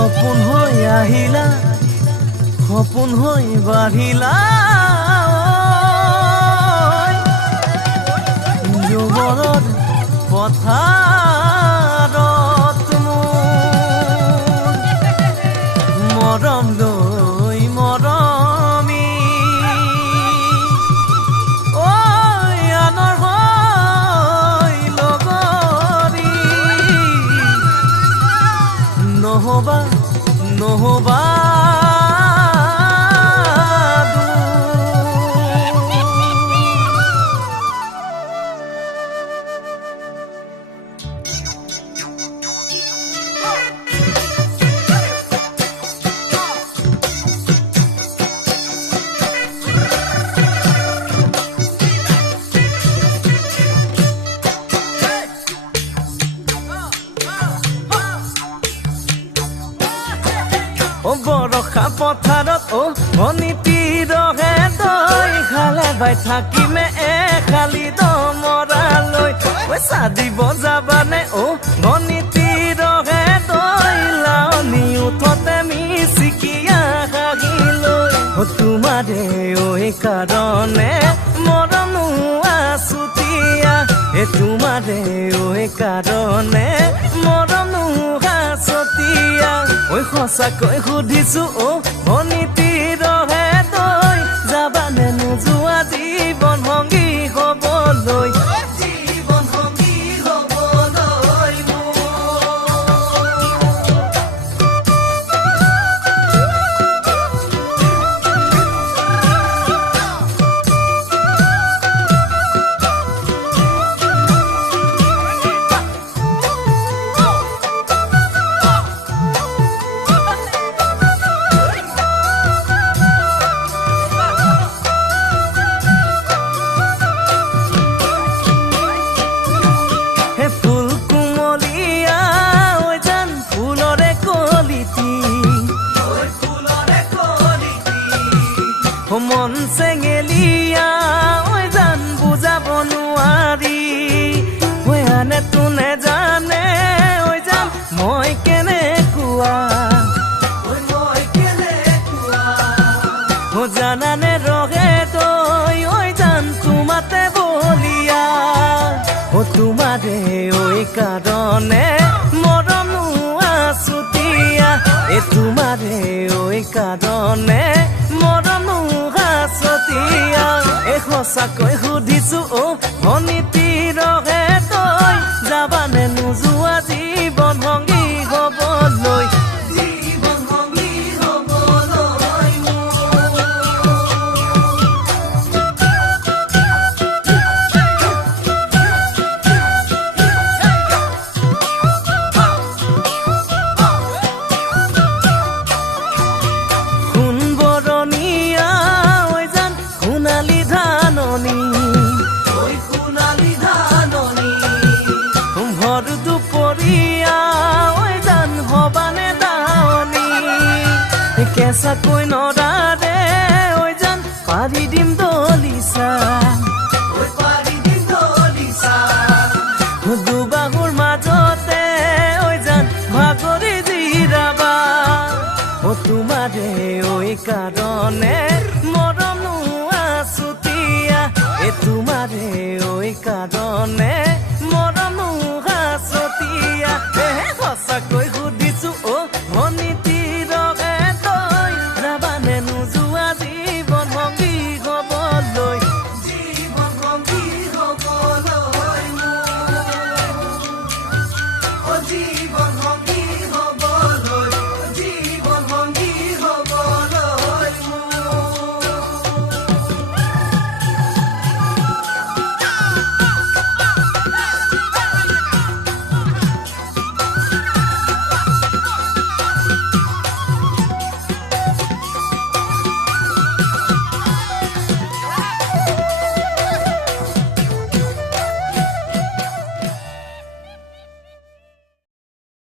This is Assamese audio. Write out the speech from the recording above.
সপোন হৈ আহিলা সপোন হৈ বাঢ়িলা যুগলত পথাৰত মৰম লৈ মৰমি আনৰ হৈ লগৰী নহবা নহবা বৰষা পথাৰত অনিতিৰহে তই খালে বাই থাকিমে খালি দমৰালৈ পইচা দিব যাবানে অনিতিৰহে তই লাৱনি উঠতে মিচিকিয়া হাগিলৈ তোমাৰে কাৰণে মৰমো আছুতীয়া তোমাৰে কাৰণে মৰমো আছতীয়া সঁচাকৈ সুধিছো অনিতিৰহে তই যাবানে নোযোৱা জীৱন সংগী হ'বলৈ জীৱন সংগী হ'বলৈ মন চেঙেলিয়া জান বুজাব নোৱাৰি আনে তোনে জানে জান মই কেনেকুৱা জানানে ৰহে তই জান তোমাতে বলিয়া তোমাৰে কাৰণে মৰমো আছুতীয়া তোমাৰে কাৰণে মৰমো আছতীয়া সঁচাকৈ সুধিছো অনিতিৰহে তই যাবানে নোযোৱা জীৱন সংগী হ'বলৈ জীৱন সংগী হ'বলৈ কেঁচাকৈ নৰাৰে জান পাৰি দিম দলিচা দুবাহুৰ মাজতে জান ভাগৰি জিৰাবা তোমাৰে কাৰণে মৰমো আছুতীয়া তোমাৰে কাৰণে মৰমো আছতীয়া সঁচাকৈ সুধিছো